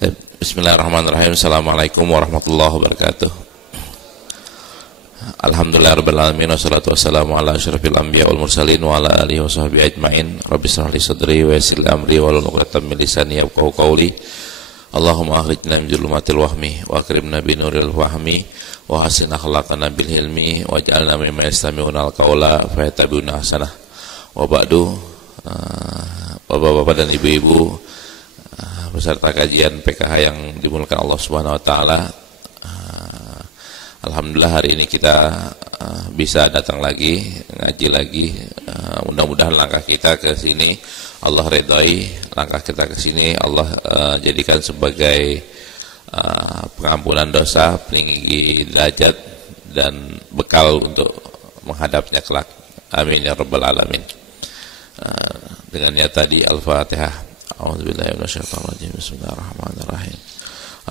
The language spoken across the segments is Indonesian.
Bismillahirrahmanirrahim. Assalamualaikum warahmatullahi wabarakatuh. Alhamdulillahirabbil alamin wassalatu wassalamu ala asyrafil anbiya wal mursalin wa ala alihi washabbihi ajmain. Rabbi shrah li sadri wa yassir li amri wahlul 'uqdatam min lisani yafqahu qawli. Allahumma akhrijna min dhulumatil wahmi wa akrimna bi nuril fahmi wa hasin akhlaqana bil hilmi waj'alna mimman yastami'una al-qawla fayattabi'una ahsanah. Wa ba'du, Bapak-bapak dan ibu-ibu beserta kajian PKH yang dimulakan Allah Subhanahu wa taala. Alhamdulillah hari ini kita bisa datang lagi, ngaji lagi. Mudah-mudahan langkah kita ke sini Allah ridhoi, langkah kita ke sini Allah jadikan sebagai pengampunan dosa, peninggi derajat dan bekal untuk menghadapnya kelak. Amin ya rabbal alamin. Dengannya tadi Al-Fatihah. A'udzubillahi minasyaitonir rajim. Bismillahirrahmanirrahim.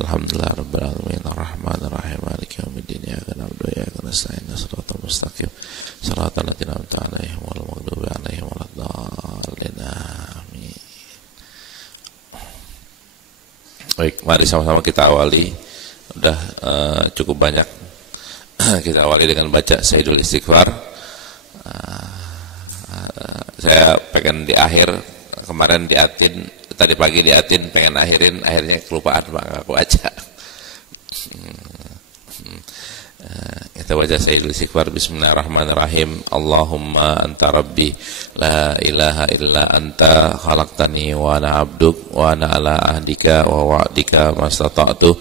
Alhamdulillahirabbil alamin arrahmanirrahim maliki yaumiddin iyyaka na'budu wa iyyaka nasta'in shiratal mustaqim shiratal ladzina an'amta 'alaihim ghairil maghdubi 'alaihim waladdallin. Amin. Baik, mari sama-sama kita awali. Sudah cukup banyak. Kita awali dengan baca Sayyidul Istighfar. Saya pengen di akhir, kemarin diatin, tadi pagi diatin, pengen akhirin, akhirnya kelupaan, Pak, aku baca. Kita baca Sayyidul Istighfar. Bismillahirrahmanirrahim. Allahumma anta rabbi la ilaha illa anta khalaqtani wa ana abduk wa ana ala ahdika wa wa'dika mastata'tu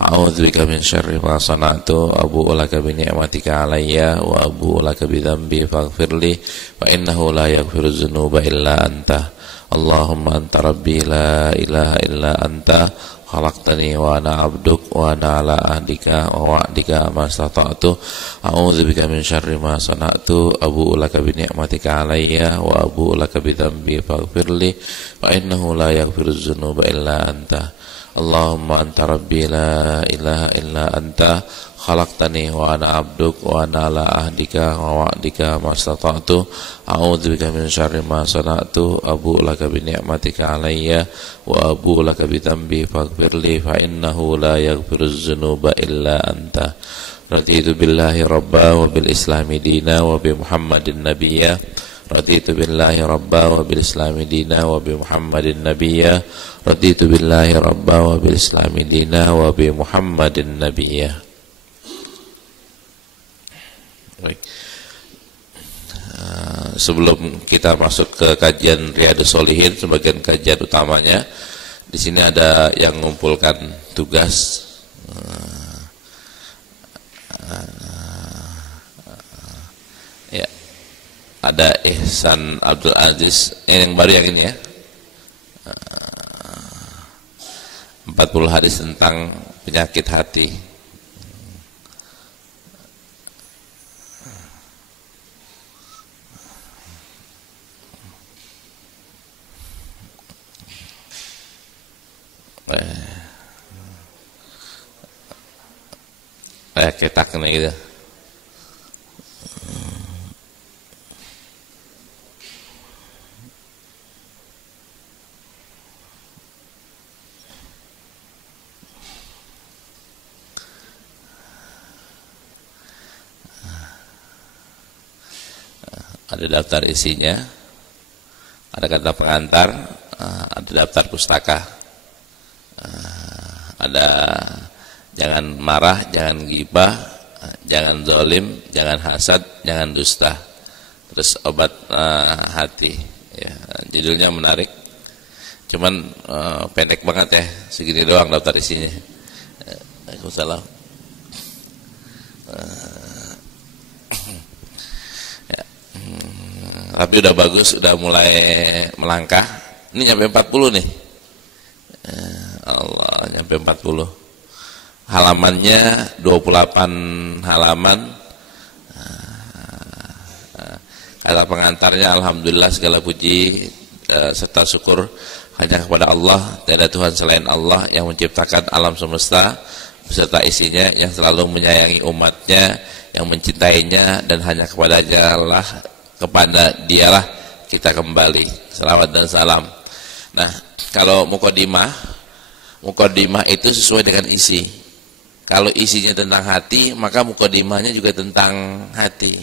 a'udzubika min syarri ma sana'tu abu'u laka bi ni'matika alayya wa abu'u laka bi dzambi faghfirli wa innahu la yaghfiru dzunuba illa anta. Allahumma anta rabbi la ilaha illa anta khalaqtani wa ana abduk wa ana ala ahdika wa wa'dika mastata'tu a'udzubika min syarri ma sana'tu abu'u laka bi ni'matika alayya wa abu'u laka bi dzambi faghfirli wa innahu la yaghfiru dzunuba illa anta. Allahumma anta rabbi la ilaha illa anta khalaqtani wa ana abduk wa ana ala ahdika wa wa'dika mastata'tu a'udzubika min syarri ma sana'tu abu'u laka bi ni'matika alayya wa abu'u laka bi dzambi faghfirli fa innahu la yaghfiru dzunuba illa anta. Raditu billahi rabba wa bil islami dina wa bi Muhammadin nabiyya. Raditu billahi rabba wa bil islami dina wa bi Muhammadin nabiyya. Raditu billahi rabba wa bil islami dina wa bi Muhammadin nabiyya. Baik. Sebelum kita masuk ke kajian Riyadhus Shalihin, sebagian kajian utamanya, di sini ada yang mengumpulkan tugas. Ya, ada Ihsan Abdul Aziz, yang baru yang ini ya. 40 hadis tentang penyakit hati. Kayak ketaknya gitu. Ada daftar isinya, ada kata pengantar, ada daftar pustaka, ada jangan marah, jangan ghibah, jangan zalim, jangan hasad, jangan dusta. Terus obat hati. Ya, judulnya menarik. Cuman pendek banget ya, segini doang daftar isinya. Waalaikumsalam. Tapi udah bagus, udah mulai melangkah. Ini nyampe 40 nih. Allah, nyampe 40. Halamannya 28 halaman. Kata pengantarnya, alhamdulillah segala puji serta syukur hanya kepada Allah, tiada Tuhan selain Allah yang menciptakan alam semesta beserta isinya, yang selalu menyayangi umatnya, yang mencintainya, dan hanya kepada dialah kita kembali. Salawat dan salam. Nah, kalau mukadimah Muqaddimah itu sesuai dengan isi. Kalau isinya tentang hati, maka muqaddimahnya juga tentang hati.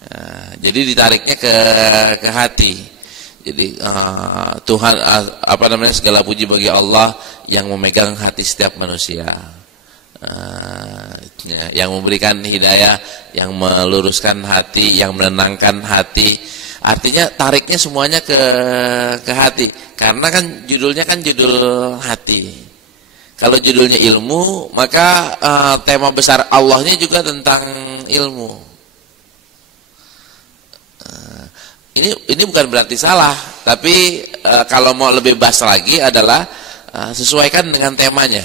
Nah, jadi ditariknya ke hati. Jadi Tuhan segala puji bagi Allah yang memegang hati setiap manusia. Yang memberikan hidayah, yang meluruskan hati, yang menenangkan hati. Artinya tariknya semuanya ke hati. Karena kan judulnya kan judul hati. Kalau judulnya ilmu, maka tema besar Allahnya juga tentang ilmu. Ini bukan berarti salah, tapi kalau mau lebih bahas lagi adalah sesuaikan dengan temanya.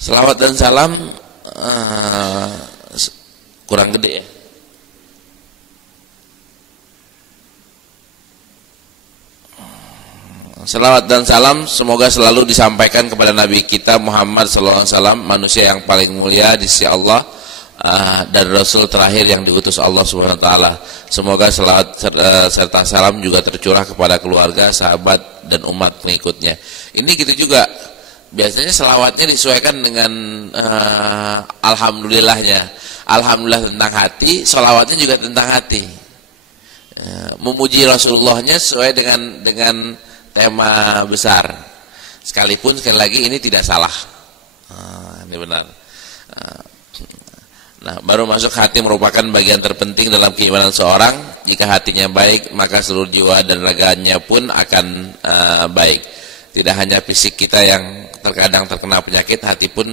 Selawat dan salam kurang gede ya. Selawat dan salam semoga selalu disampaikan kepada Nabi kita Muhammad SAW, manusia yang paling mulia di sisi Allah dan Rasul terakhir yang diutus Allah Subhanahu Wa Taala. Semoga selawat serta salam juga tercurah kepada keluarga, sahabat dan umat pengikutnya. Ini gitu juga. Biasanya selawatnya disesuaikan dengan alhamdulillahnya. Alhamdulillah tentang hati, selawatnya juga tentang hati. Memuji Rasulullahnya sesuai dengan tema besar. Sekalipun sekali lagi ini tidak salah. Ini benar. Nah, baru masuk hati merupakan bagian terpenting dalam keimanan seorang. Jika hatinya baik, maka seluruh jiwa dan raganya pun akan baik. Tidak hanya fisik kita yang terkadang terkena penyakit, hati pun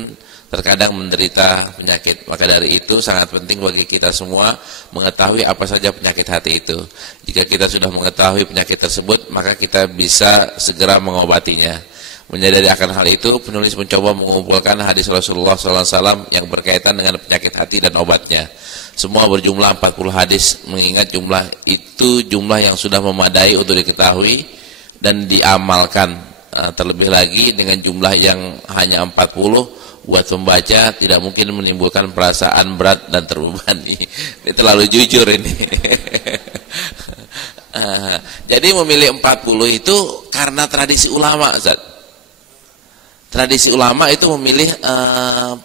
terkadang menderita penyakit. Maka dari itu sangat penting bagi kita semua mengetahui apa saja penyakit hati itu. Jika kita sudah mengetahui penyakit tersebut, maka kita bisa segera mengobatinya. Menyadari akan hal itu, penulis mencoba mengumpulkan hadis Rasulullah SAW yang berkaitan dengan penyakit hati dan obatnya. Semua berjumlah 40 hadis, mengingat jumlah itu jumlah yang sudah memadai untuk diketahui dan diamalkan. Terlebih lagi dengan jumlah yang hanya 40, buat pembaca tidak mungkin menimbulkan perasaan berat dan terbebani. Ini terlalu jujur ini. Jadi memilih 40 itu karena tradisi ulama, Ustaz. Tradisi ulama itu memilih 40.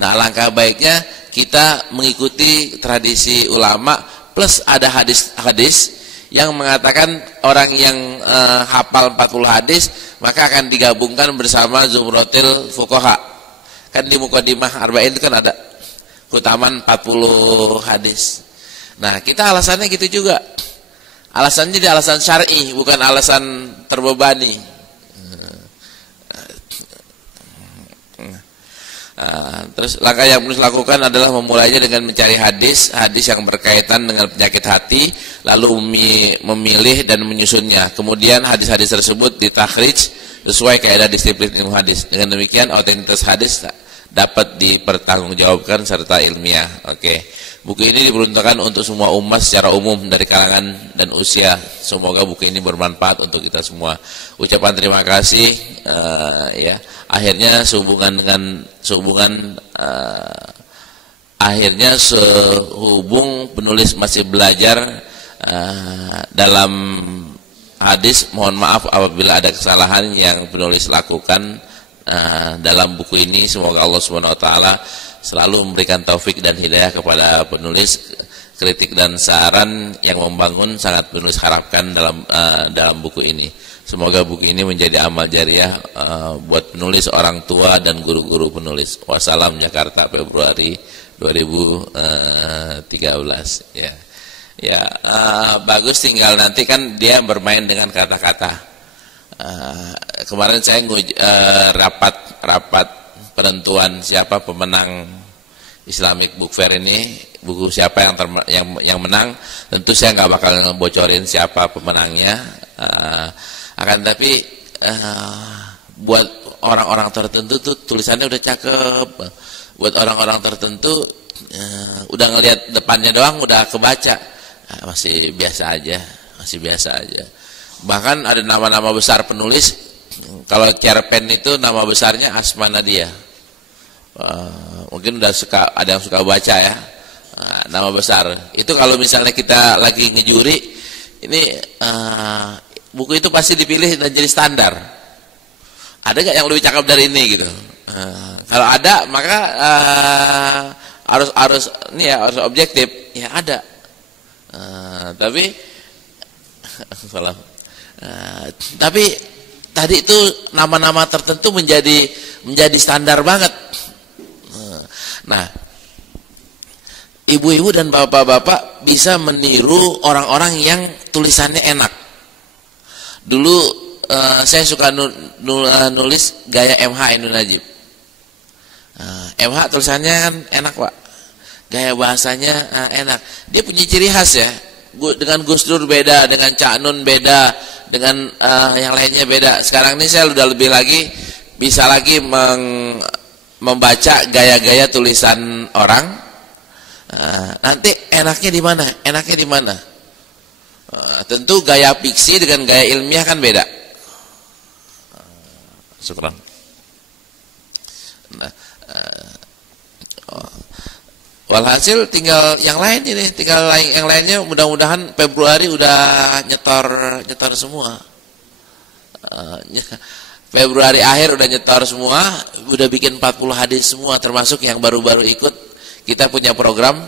Nah, alangkah baiknya kita mengikuti tradisi ulama plus ada hadis-hadis yang mengatakan orang yang hafal 40 hadis maka akan digabungkan bersama zumratil fuqaha. Kan di Muqaddimah Arba'in itu kan ada keutamaan 40 hadis. Nah, kita alasannya gitu juga. Alasannya jadi alasan syar'i, bukan alasan terbebani. Terus langkah yang harus lakukan adalah memulainya dengan mencari hadis yang berkaitan dengan penyakit hati, lalu memilih dan menyusunnya. Kemudian hadis-hadis tersebut ditakhrij sesuai kaidah disiplin ilmu hadis. Dengan demikian otentitas hadis dapat dipertanggungjawabkan serta ilmiah. Oke. Buku ini diperuntukkan untuk semua umat secara umum dari kalangan dan usia. Semoga buku ini bermanfaat untuk kita semua. Ucapan terima kasih ya. Akhirnya sehubung penulis masih belajar dalam hadis. Mohon maaf apabila ada kesalahan yang penulis lakukan dalam buku ini. Semoga Allah Subhanahu Wa Taala selalu memberikan taufik dan hidayah kepada penulis. Kritik dan saran yang membangun sangat penulis harapkan dalam buku ini. Semoga buku ini menjadi amal jariah buat penulis, orang tua dan guru-guru penulis. Wassalam, Jakarta, Februari 2013. Ya, bagus. Tinggal nanti kan dia bermain dengan kata-kata. Kemarin saya rapat penentuan siapa pemenang Islamic Book Fair ini, buku siapa yang menang. Tentu saya nggak bakal bocorin siapa pemenangnya. Akan tapi buat orang-orang tertentu tuh tulisannya udah cakep. Buat orang-orang tertentu udah ngelihat depannya doang udah kebaca. Masih biasa aja. Bahkan ada nama-nama besar penulis. Kalau cerpen itu nama besarnya Asma Nadia. Mungkin udah ada yang suka baca ya. Nama besar. Itu kalau misalnya kita lagi ngejuri, ini buku itu pasti dipilih dan jadi standar. Ada nggak yang lebih cakep dari ini gitu? Kalau ada maka harus objektif. Ya ada. Tapi salah. Tapi tadi itu nama-nama tertentu menjadi standar banget. Nah, ibu-ibu dan bapak-bapak bisa meniru orang-orang yang tulisannya enak. Dulu saya suka nulis gaya MH Ainun Najib. MH tulisannya kan enak, Pak. Gaya bahasanya enak. Dia punya ciri khas ya. Dengan Gus Dur beda, dengan Cak Nun beda, dengan yang lainnya beda. Sekarang ini saya udah lebih lagi bisa lagi membaca gaya-gaya tulisan orang. Nanti enaknya di mana? Enaknya di mana? Tentu gaya fiksi dengan gaya ilmiah kan beda. Syukran. Nah, walhasil tinggal yang lain ini, tinggal yang lainnya mudah-mudahan Februari udah nyetor semua. Februari akhir udah nyetor semua, udah bikin 40 hadis semua, termasuk yang baru-baru ikut. Kita punya program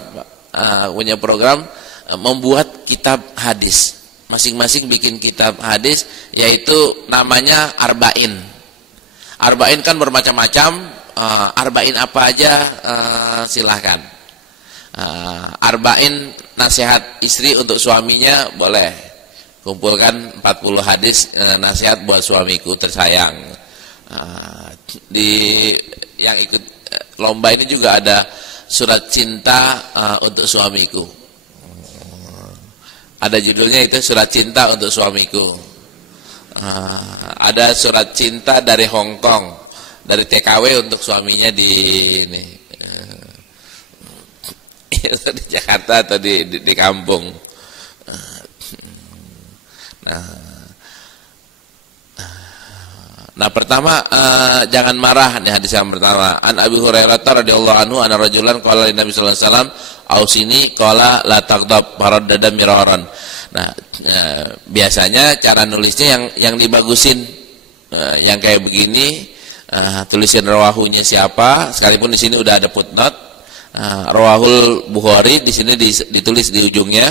membuat kitab hadis. Masing-masing bikin kitab hadis, yaitu namanya Arba'in. Arba'in kan bermacam-macam. Arba'in apa aja silahkan. Arba'in nasihat istri untuk suaminya boleh. Kumpulkan 40 hadis nasihat buat suamiku tersayang. Di yang ikut lomba ini juga ada surat cinta untuk suamiku. Ada judulnya itu surat cinta untuk suamiku. Ada surat cinta dari Hong Kong, dari TKW untuk suaminya di ini. Di Jakarta atau di kampung. Nah, pertama jangan marah nih hadis yang pertama. An Abi Hurairah radhiyallahu anhu anna rajulan qala lin Nabi sallallahu alaihi wasallam ausini qala la taghdab faraddada miraran. Nah, biasanya cara nulisnya yang dibagusin, yang kayak begini, tulisin rawahunya siapa, sekalipun di sini udah ada footnote. Rawahul Bukhari di sini ditulis di ujungnya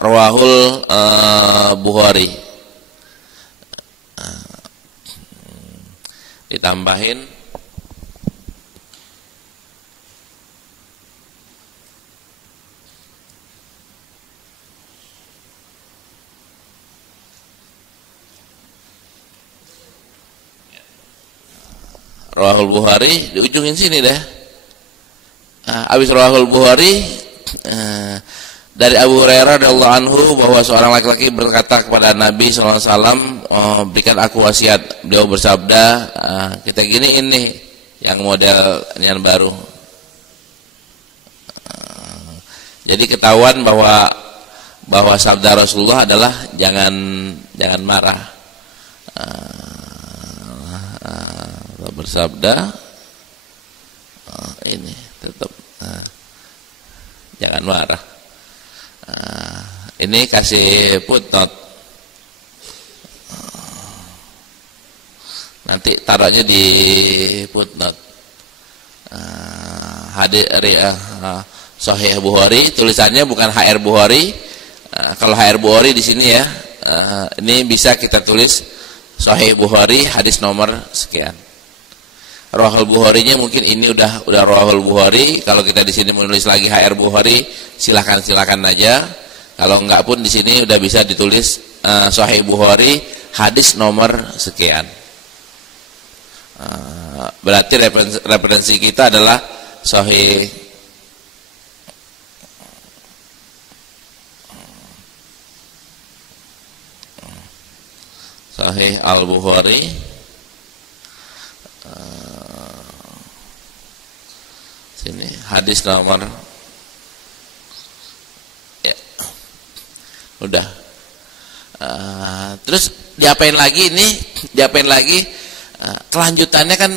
Rawahul Bukhari, ditambahin Rawahul Bukhari di ujungin sini deh. Habis Rawahul Bukhari dari Abu Hurairah radhiyallahu anhu bahwa seorang laki-laki berkata kepada Nabi sallallahu alaihi wasallam, berikan aku wasiat. Beliau bersabda, kita gini ini yang model yang baru. Jadi ketahuan bahwa sabda Rasulullah adalah jangan marah. Bersabda ini tetap jangan marah. Ini kasih footnote. Nanti taruhnya di footnote. Hadis Sahih Bukhari, tulisannya bukan HR Bukhari. Kalau HR Bukhari di sini ya, ini bisa kita tulis Sahih Bukhari hadis nomor sekian. Rawahul Bukhari-nya mungkin ini udah Rawahul Bukhari. Kalau kita di sini menulis lagi HR Bukhari, silakan aja. Kalau enggak pun di sini udah bisa ditulis Sahih Bukhari hadis nomor sekian. Berarti referensi kita adalah Sahih Al-Bukhari. Sini hadis nomor ya udah. Terus diapain lagi ini? Kelanjutannya kan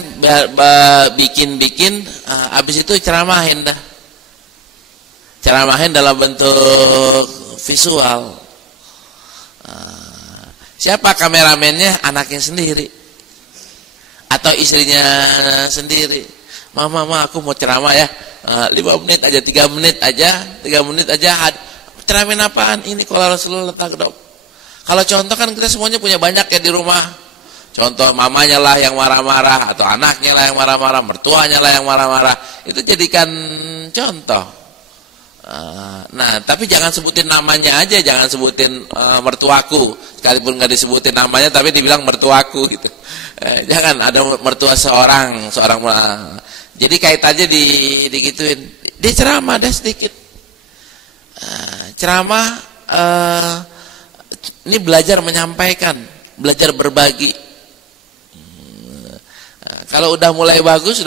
bikin habis itu ceramahin dah. Ceramahin dalam bentuk visual. Siapa kameramennya? Anaknya sendiri atau istrinya sendiri. Mama aku mau ceramah ya, 5 menit aja, 3 menit aja. Ceramain apaan? Ini kalau Rasulullah takdok. Kalau contoh kan kita semuanya punya banyak ya di rumah. Contoh mamanya lah yang marah-marah, atau anaknya lah yang marah-marah, mertuanya lah yang marah-marah. Itu jadikan contoh. Nah, tapi jangan sebutin namanya aja, jangan sebutin mertuaku. Sekalipun nggak disebutin namanya, tapi dibilang mertuaku gitu. Jangan ada mertua seorang. Jadi kaitannya digituin. Dia ceramah, ada sedikit. Ceramah, ini belajar menyampaikan, belajar berbagi. Kalau udah mulai bagus,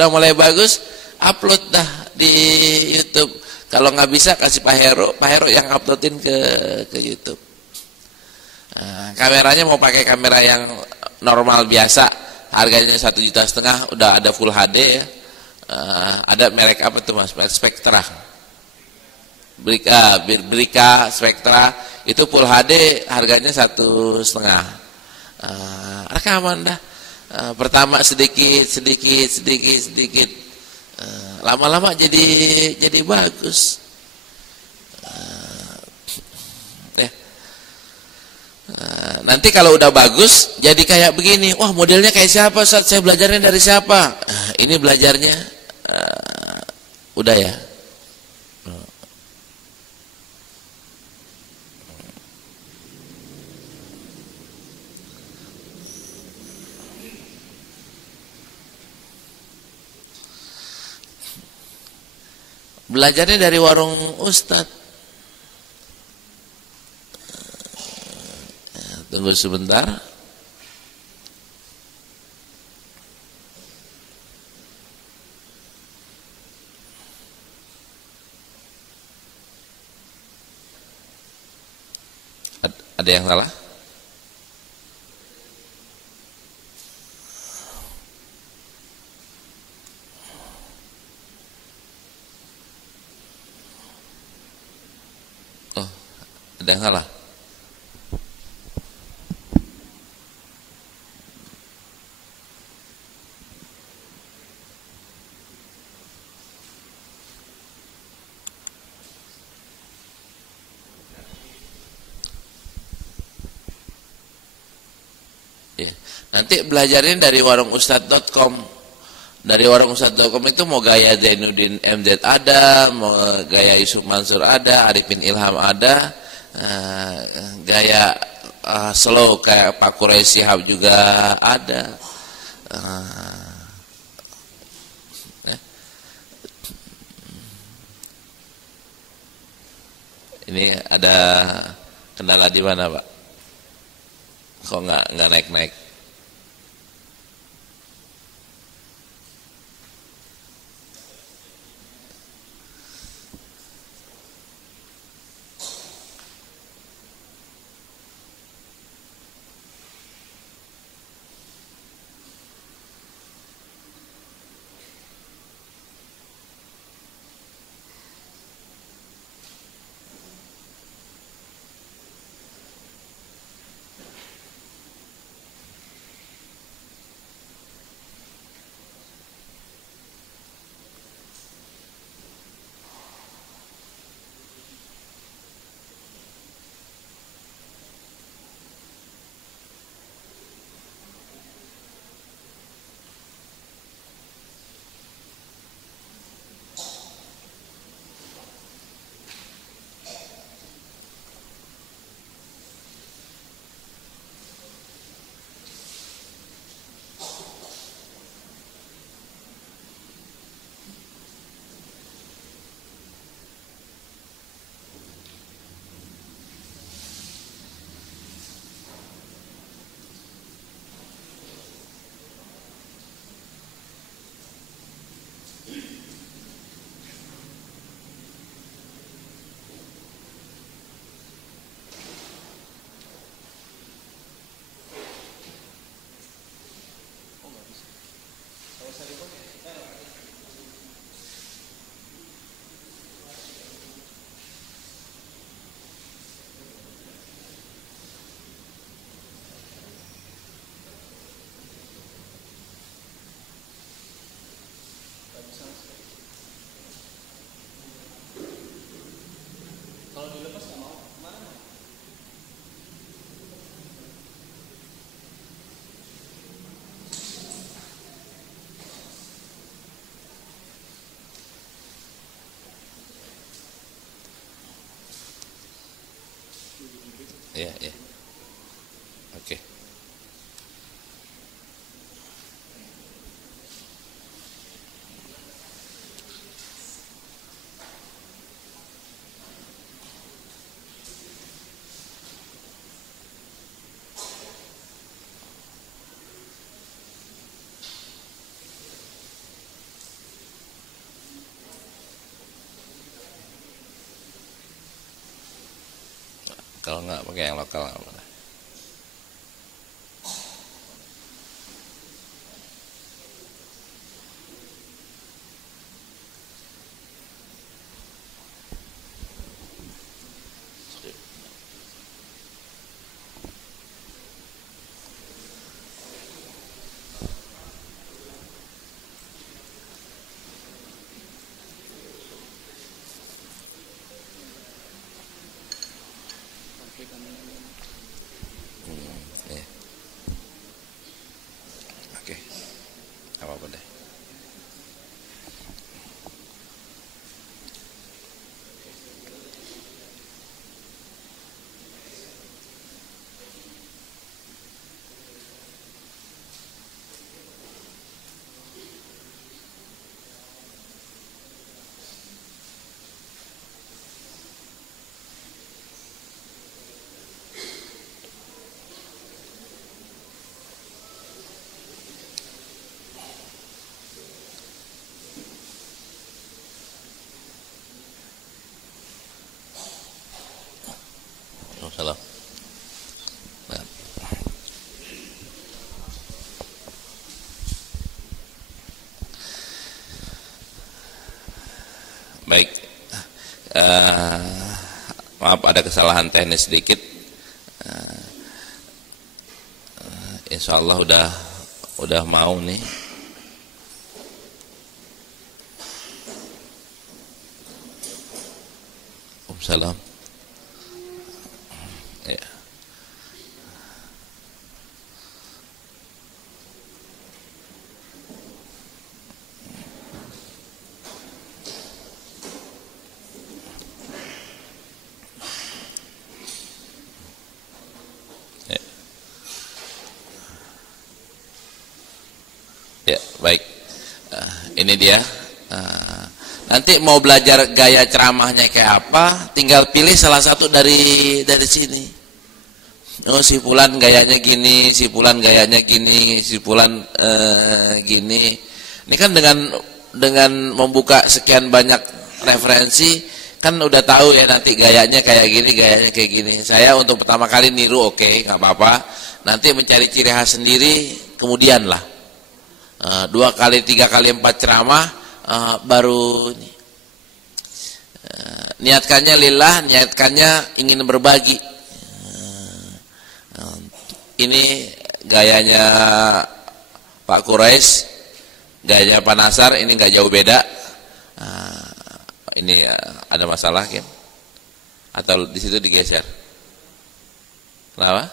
upload dah di YouTube. Kalau nggak bisa kasih Pak Hero yang uploadin ke YouTube. Kameranya mau pakai kamera yang normal biasa, harganya 1,5 juta, udah ada Full HD ya. Ada merek apa tuh Mas? Spectra. Brika Spectra itu Full HD, harganya 1,5. Rekaman dah. Pertama sedikit, lama-lama jadi bagus. Nanti kalau udah bagus jadi kayak begini, wah modelnya kayak siapa Ustaz? Saya belajarnya dari siapa? Ini belajarnya udah ya. Belajarnya dari warung Ustadz. Tunggu sebentar. Ada yang salah? Oh, ada yang salah? Ya. Nanti belajarnya dari warungustad.com. Dari warungustad.com itu mau gaya Zainuddin MZ ada, mau gaya Yusuf Mansur ada, Arifin Ilham ada, gaya slow kayak Pak Quraisy Shihab juga ada. Ini ada kendala di mana Pak? Kok nggak naik-naik? Ya, ya. Oke. Kalau nggak pakai yang lokal nggak boleh. Ya. Oke. Apa-apa deh. Salam. Nah. Baik. Maaf ada kesalahan teknis sedikit. Insya Allah udah mau nih. Salam. Ya. Ya. Ya, baik. Ini dia. Nanti mau belajar gaya ceramahnya kayak apa, tinggal pilih salah satu dari sini. Oh, si fulan gayanya gini, si fulan gayanya gini, si fulan gini. Ini kan dengan membuka sekian banyak referensi kan udah tahu ya nanti gayanya kayak gini, gayanya kayak gini. Saya untuk pertama kali niru oke, nggak apa-apa. Nanti mencari ciri khas sendiri kemudian lah. 2 kali, 3 kali, 4 ceramah baru ini. Niatkannya lillah, niatkannya ingin berbagi. Ini gayanya Pak Quraisy, gayanya Pak Nasar, ini nggak jauh beda. Ini ada masalah kan? Atau di situ digeser? Kenapa?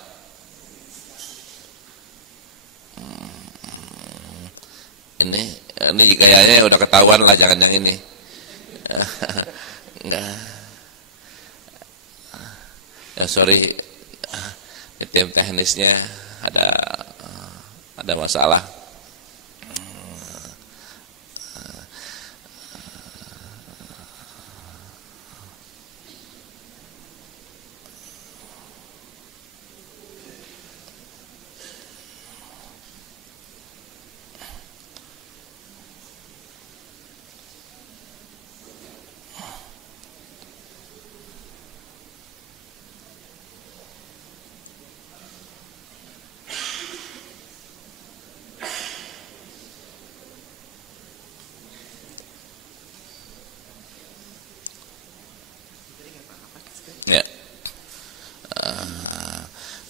Ini gayanya udah ketahuan lah, jangan yang ini. Enggak. Ya sorry, tim teknisnya ada masalah. Ya.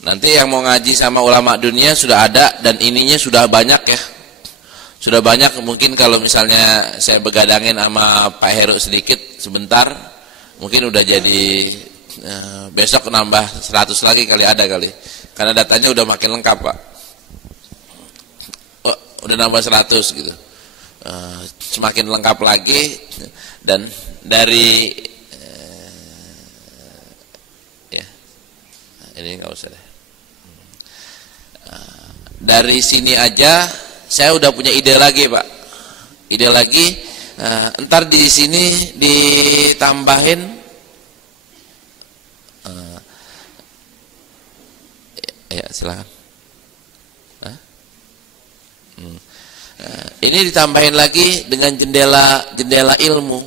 Nanti yang mau ngaji sama ulama dunia sudah ada dan ininya sudah banyak ya. Sudah banyak, mungkin kalau misalnya saya begadangin sama Pak Heru sedikit sebentar, mungkin udah jadi besok nambah 100 lagi kali ada kali. Karena datanya udah makin lengkap, Pak. Oh, udah nambah 100 gitu. Semakin lengkap lagi, dan dari ya ini nggak usah deh. Dari sini aja saya udah punya ide lagi, Pak. Ide lagi, ntar di sini ditambahin ya silakan. Ini ditambahin lagi dengan jendela ilmu.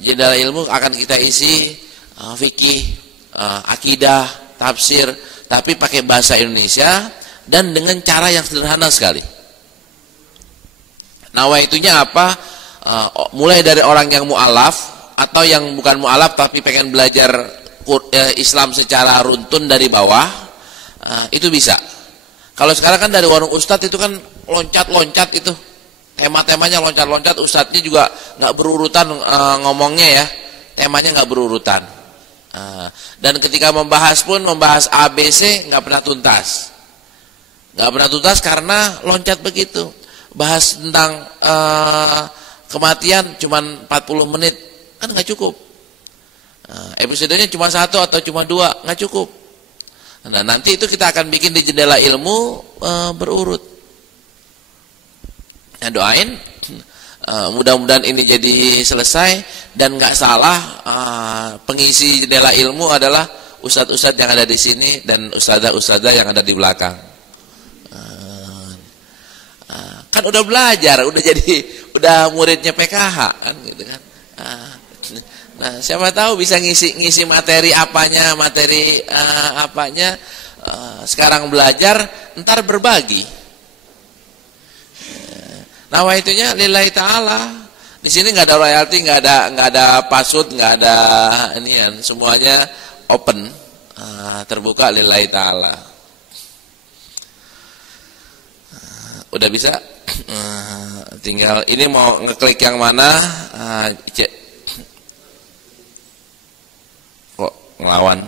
Jendela ilmu akan kita isi fikih, akidah, tafsir, tapi pakai bahasa Indonesia dan dengan cara yang sederhana sekali. Nawaitunya apa? Mulai dari orang yang mu'alaf atau yang bukan mu'alaf tapi pengen belajar Islam secara runtun dari bawah, itu bisa. Kalau sekarang kan dari warung ustadz itu kan loncat-loncat itu, tema-temanya loncat-loncat, ustadznya juga nggak berurutan ngomongnya ya, temanya nggak berurutan. Dan ketika membahas pun membahas ABC nggak pernah tuntas karena loncat begitu. Bahas tentang kematian cuman 40 menit kan nggak cukup. Episodenya cuma 1 atau cuma 2 nggak cukup. Nah, nanti itu kita akan bikin di jendela ilmu berurut. Nah, doain mudah-mudahan ini jadi selesai, dan nggak salah pengisi jendela ilmu adalah ustadz-ustadz yang ada di sini dan ustadzah-ustadzah yang ada di belakang. Kan udah belajar, udah muridnya PKH kan gitu kan. Nah, siapa tahu bisa ngisi materi apanya, sekarang belajar, ntar berbagi. Nawaitunya lillahi ta'ala. Di sini nggak ada royalti, nggak ada password, nggak ada inian, semuanya open, terbuka lillahi ta'ala. Udah bisa, tinggal ini mau ngeklik yang mana, kok ngelawan,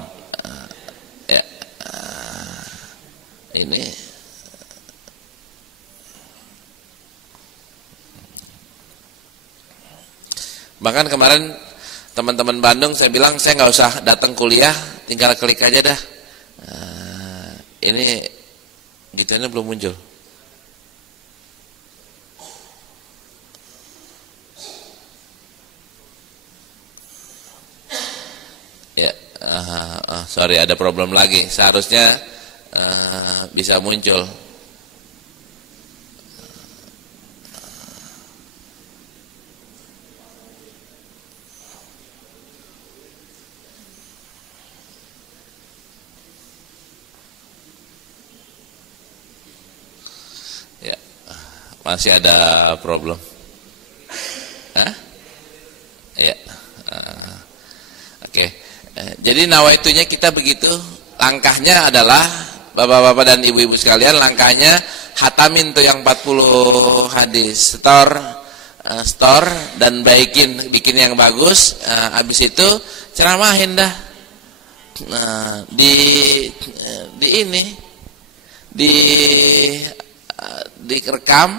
ya, ini. Bahkan kemarin teman-teman Bandung saya bilang saya nggak usah datang kuliah, tinggal klik aja dah. Ini gituannya belum muncul. Ya, sorry ada problem lagi. Seharusnya bisa muncul. Ya, masih ada problem. Ya, oke. Jadi nawaitunya kita begitu. Langkahnya adalah bapak-bapak dan ibu-ibu sekalian, langkahnya hatamin tuh yang 40 hadis, store dan bikin yang bagus. Habis itu ceramahin dah. Nah, direkam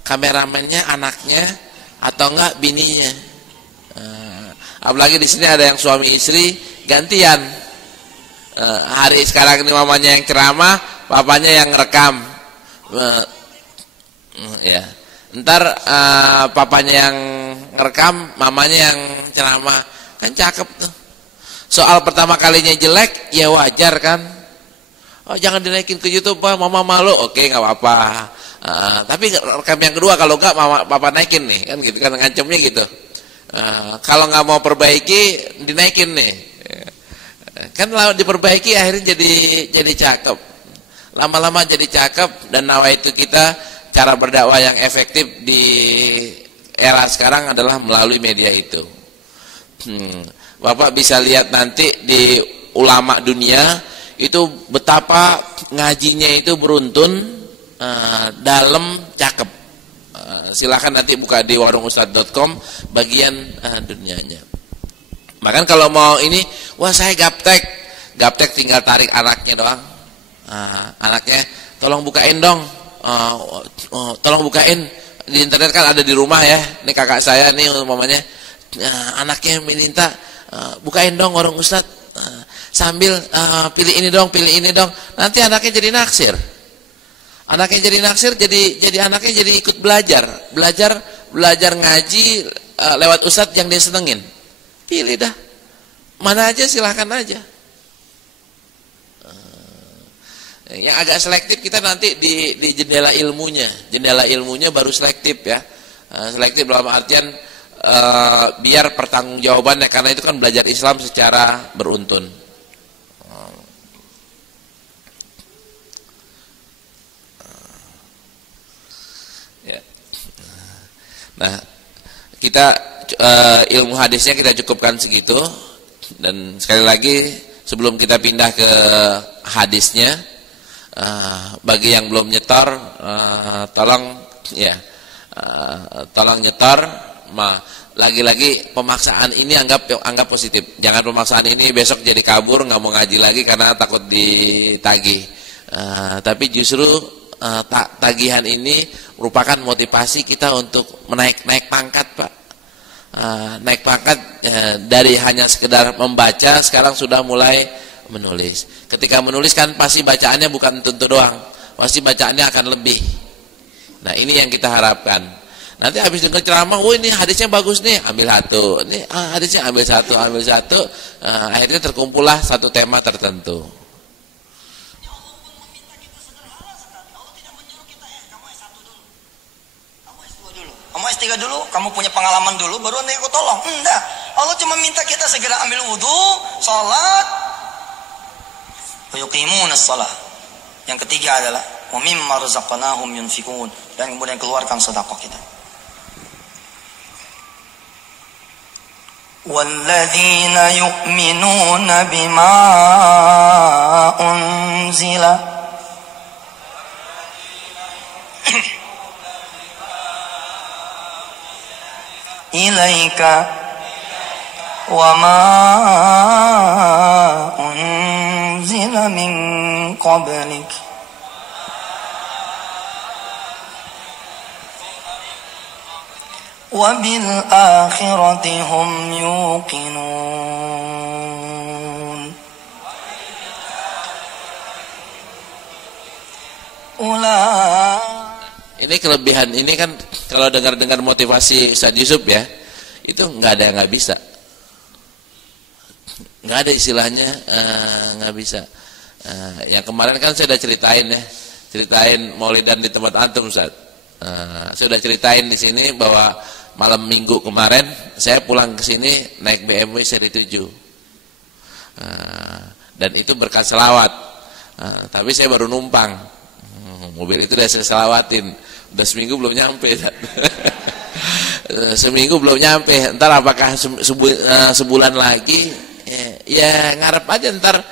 kameramennya anaknya atau enggak bininya. Apalagi di sini ada yang suami istri gantian. Hari sekarang ini mamanya yang ceramah, papanya yang rekam. Ya. Ntar papanya yang ngerekam, mamanya yang ceramah. Kan cakep tuh. Soal pertama kalinya jelek, ya wajar kan. Oh, jangan dinaikin ke YouTube, Pak, mama malu. Oke, nggak apa-apa. Tapi rekam yang kedua, kalau enggak papa naikin nih, kan gitu kan, ngancamnya gitu. Kalau nggak mau perbaiki, dinaikin nih. Kan diperbaiki akhirnya jadi cakep. Lama-lama jadi cakep, dan nawaitu kita cara berdakwah yang efektif di era sekarang adalah melalui media itu. Bapak bisa lihat nanti di ulama dunia itu betapa ngajinya itu beruntun, dalam, cakep. Silakan nanti buka di warungustad.com bagian dunianya. Bahkan kalau mau ini, wah saya gaptek tinggal tarik anaknya doang. Anaknya, tolong bukain dong, tolong bukain. Di internet kan ada di rumah ya, ini kakak saya nih umpamanya, anaknya minta, bukain dong warung Ustadz, sambil pilih ini dong, nanti anaknya jadi naksir. Anaknya jadi naksir, jadi anaknya jadi ikut belajar ngaji lewat Ustadz yang dia senengin. Pilih dah, mana aja silahkan aja. Yang agak selektif kita nanti di jendela ilmunya baru selektif ya. Selektif dalam artian biar pertanggungjawabannya, karena itu kan belajar Islam secara beruntun. Ya. Nah, kita ilmu hadisnya kita cukupkan segitu, dan sekali lagi sebelum kita pindah ke hadisnya, bagi yang belum nyetor, tolong nyetor. Lagi-lagi pemaksaan ini anggap positif. Jangan pemaksaan ini besok jadi kabur, nggak mau ngaji lagi karena takut ditagih. Tapi justru tagihan ini merupakan motivasi kita untuk naik pangkat, Pak. Naik pangkat dari hanya sekedar membaca, sekarang sudah mulai menulis. Ketika menulis kan pasti bacaannya bukan tentu doang, pasti bacaannya akan lebih. Nah, ini yang kita harapkan. Nanti habis dengar ceramah, oh ini hadisnya bagus nih, ambil satu. Ini hadisnya ambil satu. Akhirnya terkumpullah satu tema tertentu. Kamu S3 dulu, kamu punya pengalaman dulu, baru nanti aku tolong. Enggak, Allah cuma minta kita segera ambil wudhu, sholat, yuqimunas shalah. Yang ketiga adalah wa mimma razaqnahum yunfikun, dan kemudian keluarkan sedekah kita. Walladzina yu'minuna bima unzila ilaika wa ma unzila min qablik wa bil akhirati hum yuqinun. Ini kelebihan ini kan, kalau dengar motivasi Ustaz Yusuf ya, itu nggak ada yang nggak bisa, nggak ada istilahnya nggak bisa. Yang kemarin kan saya udah ceritain maulidan di tempat antum, Ustaz. Saya udah ceritain di sini bahwa malam minggu kemarin saya pulang ke sini naik BMW seri 7, dan itu berkat selawat. Tapi saya baru numpang, mobil itu udah saya selawatin, udah seminggu belum nyampe. Seminggu belum nyampe, ntar apakah sebulan lagi ya ngarep aja ntar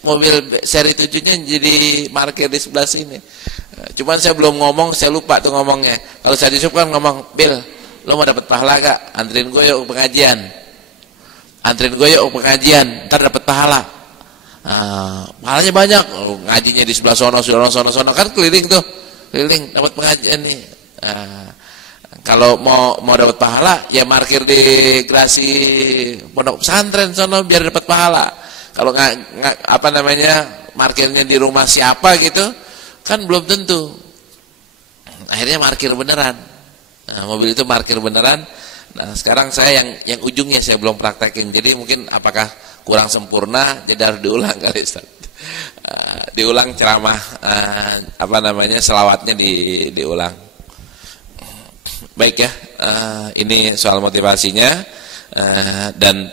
mobil seri 7-nya jadi parkir di sebelah sini. Cuman saya belum ngomong, saya lupa tuh ngomongnya. Kalau saya Yusuf kan ngomong, Bil, lo mau dapat pahala gak? Anterin gue yuk pengajian, ntar dapat pahala. Pahalanya banyak, ngajinya di sebelah sono kan keliling dapat pengajian nih. Kalau mau dapat pahala ya parkir di Grasi pondok pesantren sono biar dapat pahala. Kalau nggak parkirnya di rumah siapa gitu kan belum tentu. Akhirnya parkir beneran. Mobil itu parkir beneran. Nah, sekarang saya yang ujungnya saya belum praktekin. Jadi mungkin apakah kurang sempurna, jadi harus diulang kali, Ustaz. Diulang ceramah selawatnya diulang. Baik ya, ini soal motivasinya, dan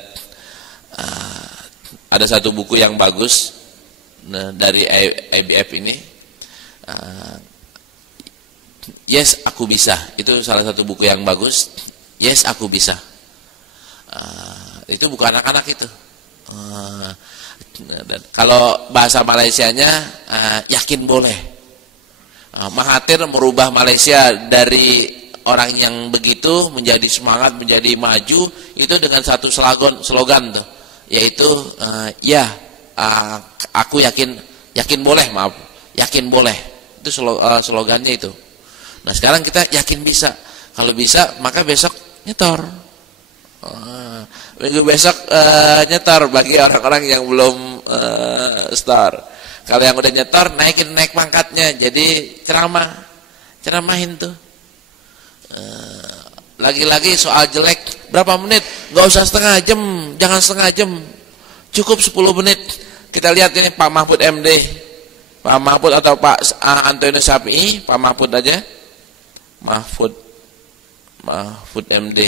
ada satu buku yang bagus dari IBF ini, Yes Aku Bisa. Itu salah satu buku yang bagus. Yes Aku Bisa. Itu buku anak-anak itu. Dan kalau bahasa Malaysianya yakin boleh. Mahathir merubah Malaysia dari orang yang begitu menjadi semangat, menjadi maju itu dengan satu slogan tuh, yaitu aku yakin boleh, yakin boleh. Itu slogannya itu. Nah, sekarang kita yakin bisa. Kalau bisa, maka besok nyetor. Minggu besok nyetor bagi orang-orang yang belum store. Kalau yang udah nyetor, naik pangkatnya jadi ceramahin tuh. Lagi-lagi soal jelek berapa menit? Gak usah setengah jam, jangan setengah jam, cukup 10 menit. Kita lihat ini Pak Mahfud MD, Pak Mahfud atau Pak Antonius Syafi'i. Pak Mahfud aja, Mahfud MD,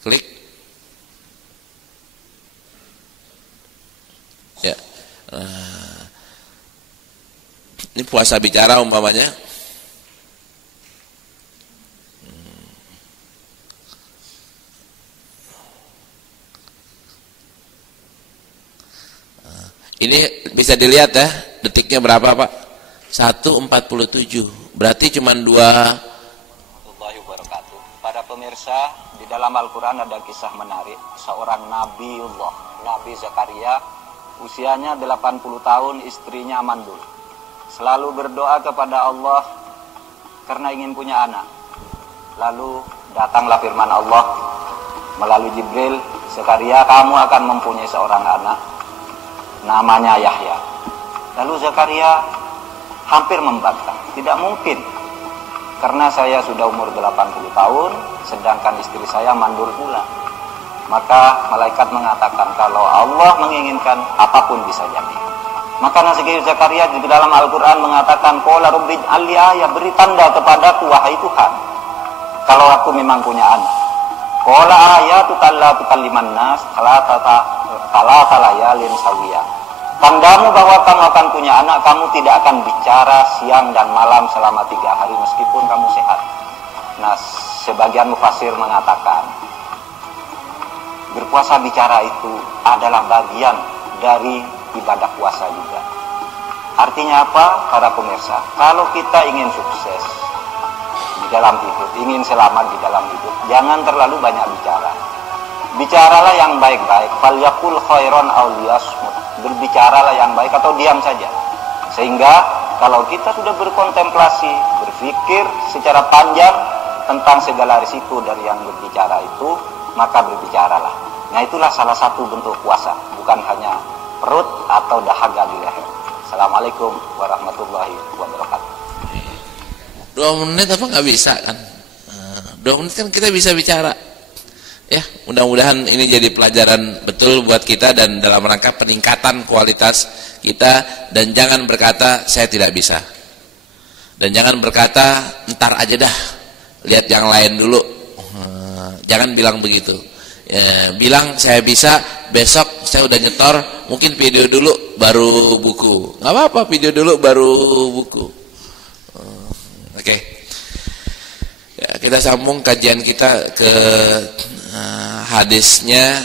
klik ya. Ini puasa bicara umpamanya. Ini bisa dilihat ya, detiknya berapa Pak? 1:47. Berarti cuma 2. Warahmatullahi wabarakatuh. Para pemirsa, di dalam Al-Quran ada kisah menarik. Seorang Nabiullah, Nabi Zakaria, usianya 80 tahun, istrinya mandul. Selalu berdoa kepada Allah karena ingin punya anak. Lalu datanglah firman Allah melalui Jibril, Zakaria, kamu akan mempunyai seorang anak, namanya Yahya. Lalu Zakaria hampir membantah, tidak mungkin, karena saya sudah umur 80 tahun, sedangkan istri saya mandul pula. Maka malaikat mengatakan, kalau Allah menginginkan, apapun bisa jadi. Maka Nabi Zakaria di dalam Al-Quran mengatakan, qala rabbi ij'alli ayah, beri tanda kepadaku wahai Tuhan, kalau aku memang punya anak. Qala ayatu alla tukalliman nas talata layalin sawiyah. Tandamu bahwa kamu akan punya anak, kamu tidak akan bicara siang dan malam selama 3 hari meskipun kamu sehat. Nah, sebagian mufassir mengatakan berpuasa bicara itu adalah bagian dari ibadah puasa juga. Artinya apa, para pemirsa? Kalau kita ingin sukses di dalam hidup, ingin selamat di dalam hidup, jangan terlalu banyak bicara. Bicaralah yang baik-baik. Falyaqul khairan aw liyasmut. Berbicaralah yang baik atau diam saja. Sehingga kalau kita sudah berkontemplasi, berpikir secara panjang tentang segala risiko dari yang berbicara itu, maka berbicaralah. Nah, itulah salah satu bentuk puasa, bukan hanya perut atau dahaga di leher. Assalamualaikum warahmatullahi wabarakatuh. 2 menit apa nggak bisa kan? 2 menit kan kita bisa bicara. Ya, mudah-mudahan ini jadi pelajaran betul buat kita dan dalam rangka peningkatan kualitas kita. Dan jangan berkata saya tidak bisa, dan jangan berkata ntar aja dah, lihat yang lain dulu. Jangan bilang begitu ya, bilang saya bisa, besok saya udah nyetor, mungkin video dulu baru buku, nggak apa-apa, video dulu baru buku. Oke. Ya, kita sambung kajian kita ke hadisnya